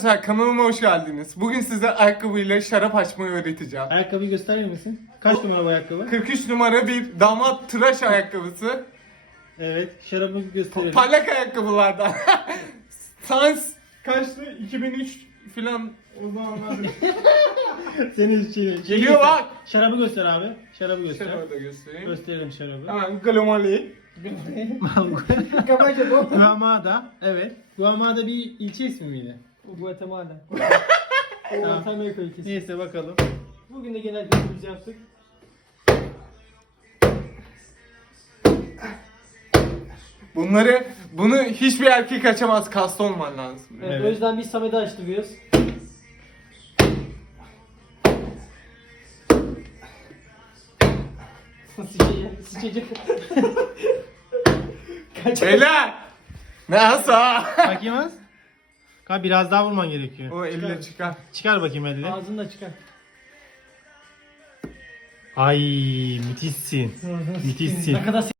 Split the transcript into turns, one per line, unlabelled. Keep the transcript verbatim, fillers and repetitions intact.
Arkadaşlar kanalıma hoş geldiniz. Bugün size ayakkabıyla şarap açmayı öğreteceğim.
Ayakkabıyı gösterir misin? Kaç numara bu ayakkabı?
kırk üç numara bir damat tıraş ayakkabısı.
Evet, şarabı gösterelim.
Parlak ayakkabılardan. Sans kaçtı? iki bin üç filan o zamanlar.
Senin için. Şey
Geliyor
göster.
bak.
Şarabı göster abi. Şarabı göster.
Şarabı da göstereyim.
Gösterelim şarabı.
Hemen Glomali.
Guamada. Evet. Guamada bir ilçe ismi miydi?
Guatemala.
Tamam.
Orta Amerika ülkesi.
Neyse bakalım.
Bugün de genel kültürümüzü yaptık.
Bunları, bunu hiçbir erkek açamaz, kaslı olman lazım.
Evet,
Evet.
O yüzden biz Samet'i açtırıyoruz. Sıçacak. Sıçacak. Kaç.
Beyler! Ne asa?
Bakayım az. Kanka biraz daha vurman gerekiyor.
O elle çıkar.
Çıkar bakayım elini.
Ağzını da çıkar.
Ay müthişsin. Müthişsin.
Ne kadar